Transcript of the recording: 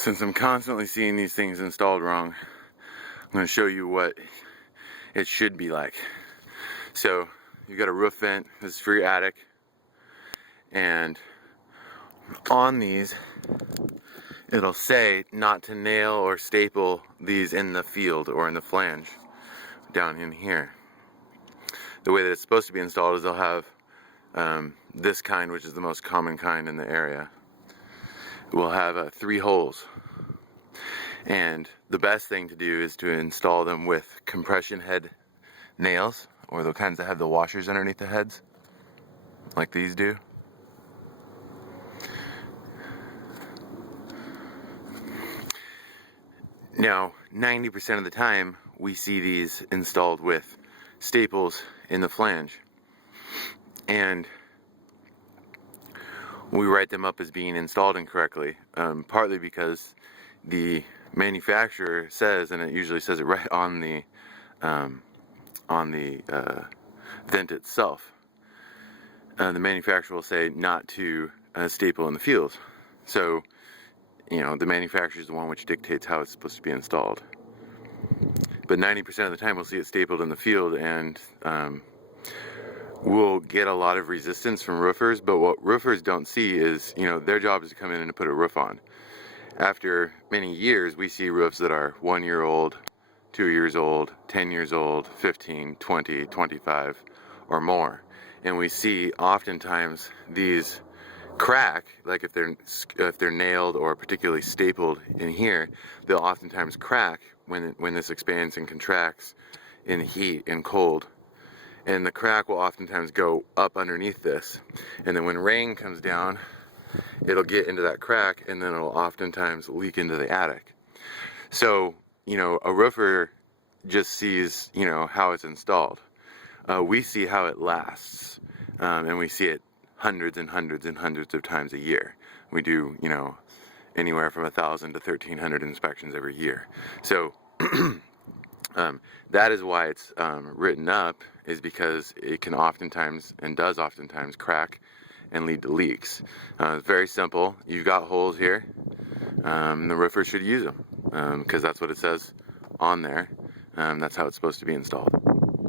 Since I'm constantly seeing these things installed wrong, I'm going to show you what it should be like. So you've got a roof vent. This is for your attic, and on these it'll say not to nail or staple these in the field or in the flange down in here. The way that it's supposed to be installed is they'll have this kind, which is the most common kind in the area. It will have 3 holes, and the best thing to do is to install them with compression head nails, or the kinds that have the washers underneath the heads, like these do. Now, 90% of the time, we see these installed with staples in the flange, and we write them up as being installed incorrectly, partly because the manufacturer says, and it usually says it right on the vent itself, the manufacturer will say not to staple in the field. So, you know, the manufacturer is the one which dictates how it's supposed to be installed. But 90% of the time we'll see it stapled in the field, and we'll get a lot of resistance from roofers. But what roofers don't see is, you know, their job is to come in and to put a roof on. After many years, we see roofs that are 1 year old, 2 years old, 10 years old, 15, 20, 25, or more. And we see oftentimes these crack, like if they're nailed or particularly stapled in here, they'll oftentimes crack when this expands and contracts in heat and cold. And the crack will oftentimes go up underneath this, and then when rain comes down, it'll get into that crack, and then it'll oftentimes leak into the attic. So, you know, a roofer just sees, you know, how it's installed. We see how it lasts, and we see it hundreds and hundreds and hundreds of times a year. We do, you know, anywhere from 1,000 to 1,300 inspections every year. So that is why it's written up, is because it can oftentimes, and does oftentimes, crack and lead to leaks. It's very simple. You've got holes here. The roofer should use them, because that's what it says on there. That's how it's supposed to be installed.